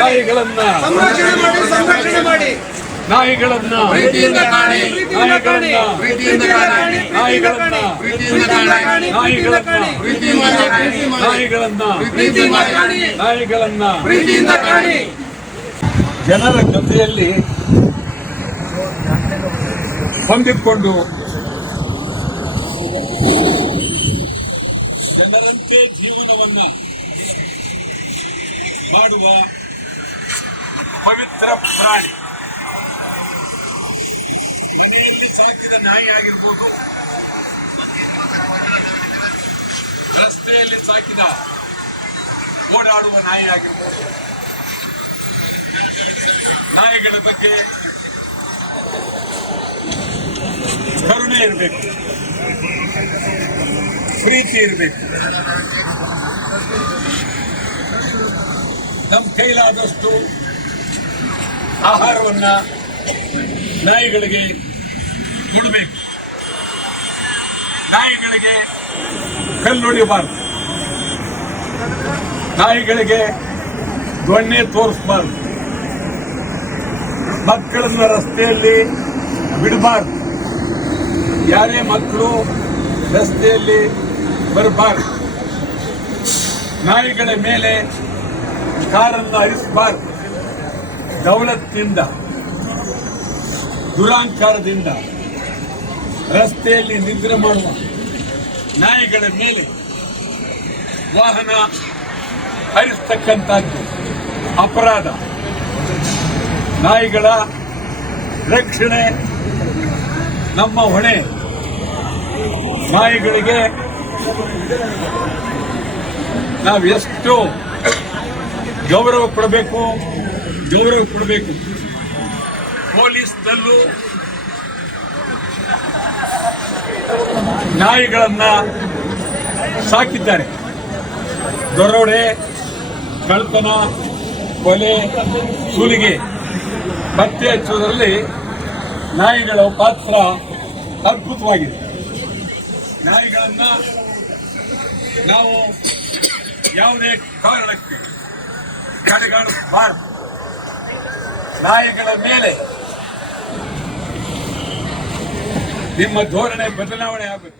ನಾಯಿಗಳನ್ನ ನಾಯಿಗಳನ್ನ ಜನರ ಜೊತೆಯಲ್ಲಿ ಹೊಂದಿಕೊಂಡು ಜನರಂತೆ ಜೀವನವನ್ನ ಮಾಡುವ ಪವಿತ್ರ ಪ್ರಾಣಿ. ಮನೆಯಲ್ಲಿ ಸಾಕಿದ ನಾಯಿ ಆಗಿರ್ಬೋದು, ರಸ್ತೆಯಲ್ಲಿ ಸಾಕಿದ ಓಡಾಡುವ ನಾಯಿ ಆಗಿರ್ಬೋದು. ನಾಯಿಗಳ ಬಗ್ಗೆ ಕರುಣೆ ಇರಬೇಕು, ಪ್ರೀತಿ ಇರಬೇಕು. ನಮ್ಮ ಕೈಲಾದಷ್ಟು ಆಹಾರವನ್ನ ನಾಯಿಗಳಿಗೆ ಕೊಡಬೇಕು. ನಾಯಿಗಳಿಗೆ ಕಲ್ಲೊಡಿಬಾರ್ದು, ನಾಯಿಗಳಿಗೆ ದೊಣ್ಣೆ ತೋರಿಸಬಾರ್ದು, ಮಕ್ಕಳನ್ನ ರಸ್ತೆಯಲ್ಲಿ ಬಿಡಬಾರ್ದು. ಯಾರೇ ಮಕ್ಕಳು ರಸ್ತೆಯಲ್ಲಿ ಬರಬಾರ್ದು. ನಾಯಿಗಳ ಮೇಲೆ ಕಾರನ್ನು ಹರಿಸಬಾರ್ದು. ದೌಲತ್ತಿನಿಂದ, ದುರಾಂಕಾರದಿಂದ ರಸ್ತೆಯಲ್ಲಿ ನಿದ್ರೆ ಮಾಡುವ ನಾಯಿಗಳ ಮೇಲೆ ವಾಹನ ಹರಿಸ್ತಕ್ಕಂಥದ್ದು ಅಪರಾಧ. ನಾಯಿಗಳ ರಕ್ಷಣೆ ನಮ್ಮ ಹೊಣೆ. ನಾಯಿಗಳಿಗೆ ನಾವು ಎಷ್ಟು ಗೌರವ ಕೊಡಬೇಕು. ಪೊಲೀಸ್ನಲ್ಲೂ ನಾಯಿಗಳನ್ನ ಸಾಕಿದ್ದಾರೆ. ದರೋಡೆ, ಕಳ್ಳತನ, ಕೊಲೆ, ಸುಲಿಗೆ ಪತ್ತೆ ಹಚ್ಚುವುದರಲ್ಲಿ ನಾಯಿಗಳ ಪಾತ್ರ ಅದ್ಭುತವಾಗಿದೆ. ನಾಯಿಗಳನ್ನ ನಾವು ಯಾವುದೇ ಕಾರಣಕ್ಕೆ ಕಡೆಗಣಿಸಬಾರದು. ನಾಯಿಗಳ ಮೇಲೆ ನಿಮ್ಮ ಧೋರಣೆ ಬದಲಾವಣೆ ಆಗಬೇಕು.